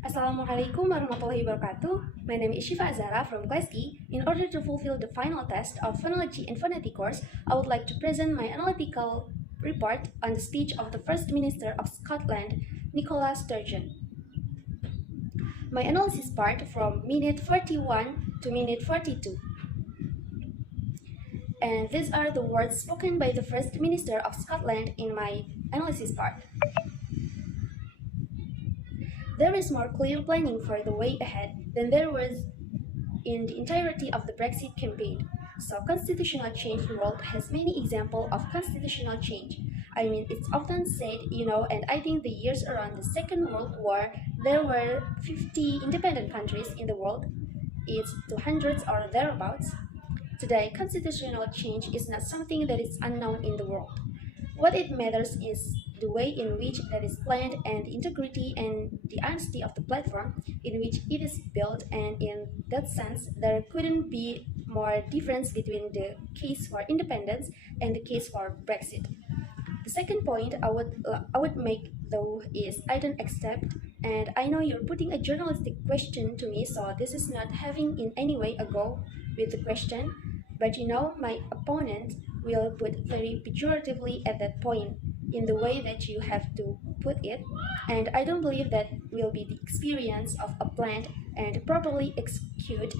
Assalamu'alaikum Warahmatullahi Wabarakatuh. My name is Syifa Azzahra from Class E. In order to fulfill the final test of Phonology and Phonetic course, I would like to present my analytical report on the speech of the First Minister of Scotland, Nicola Sturgeon. My analysis part from minute 41 to minute 42. And these are the words spoken by the First Minister of Scotland in my analysis part. There is more clear planning for the way ahead than there was in the entirety of the Brexit campaign. So constitutional change in the world has many examples of constitutional change. I mean, it's often said, and I think the years around the Second World War, there were 50 independent countries in the world. It's 200 or thereabouts. Today, constitutional change is not something that is unknown in the world. What it matters is the way in which that is planned and the integrity and the honesty of the platform in which it is built, and in that sense, there couldn't be more difference between the case for independence and the case for Brexit. The second point I would make though is I don't accept, and I know you're putting a journalistic question to me, so this is not having in any way a go with the question, but my opponent will put very pejoratively at that point in the way that you have to put it, and I don't believe that will be the experience of a planned and properly execute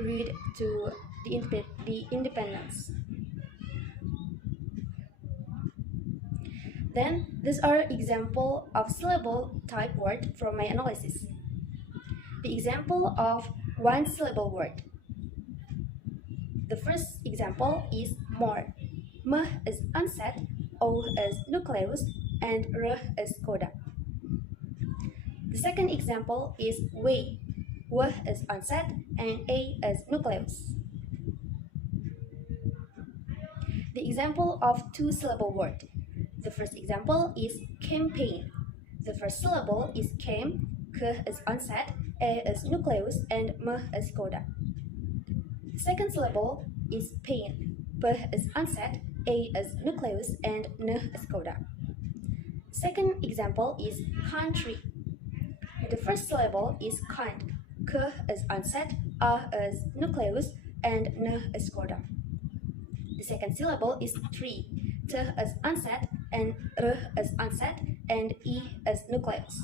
route to the independence. Then, these are example of syllable type word from my analysis. The example of one syllable word. The first example is more. M is onset, O is nucleus, and R is coda. The second example is way. W is onset, and A is nucleus. The example of two-syllable word. The first example is campaign. The first syllable is cam, K is onset, A is nucleus, and M is coda. The second syllable is pain. P is onset, A is nucleus, and N is coda. Second example is country. The first syllable is kant. K is onset, A is nucleus, and N is coda. The second syllable is tree. T is onset, and R is onset, and E is nucleus.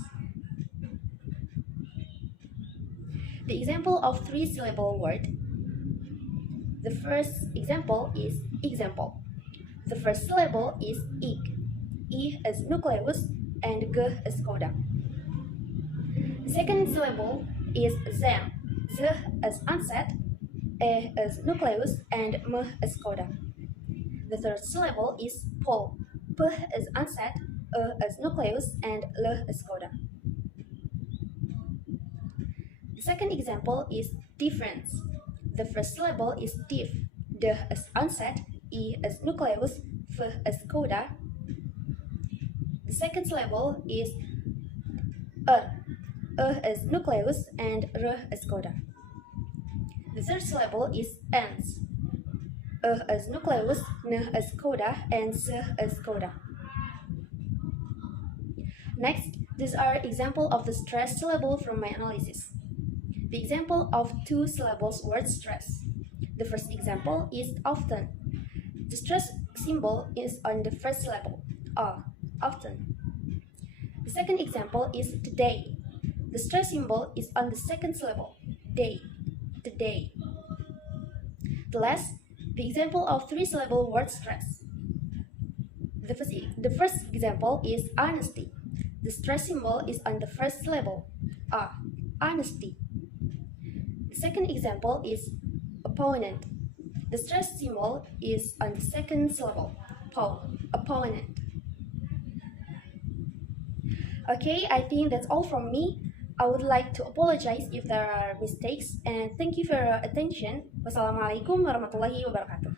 The example of three-syllable word. The first example is example. The first syllable is ig. E is nucleus, and G is coda. The second syllable is zam. Z is onset, A is nucleus, and M is coda. The third syllable is pol. P is onset, E is nucleus, and L is coda. The second example is difference. The first syllable is diff. D is onset, E is nucleus, F is coda. The second syllable is E is nucleus, and R is coda. The third syllable is ens. E is nucleus, N is coda, and S is coda. Next, these are examples of the stress syllable from my analysis. The example of two syllables word stress. The first example is often. The stress symbol is on the first syllable, often. The second example is today. The stress symbol is on the second syllable, day, today. The last, the example of three-syllable word stress. The first example is honesty. The stress symbol is on the first syllable, honesty. The second example is opponent. The stress symbol is on the second syllable, opponent. Okay, I think that's all from me. I would like to apologize if there are mistakes, and thank you for your attention. Wassalamualaikum warahmatullahi wabarakatuh.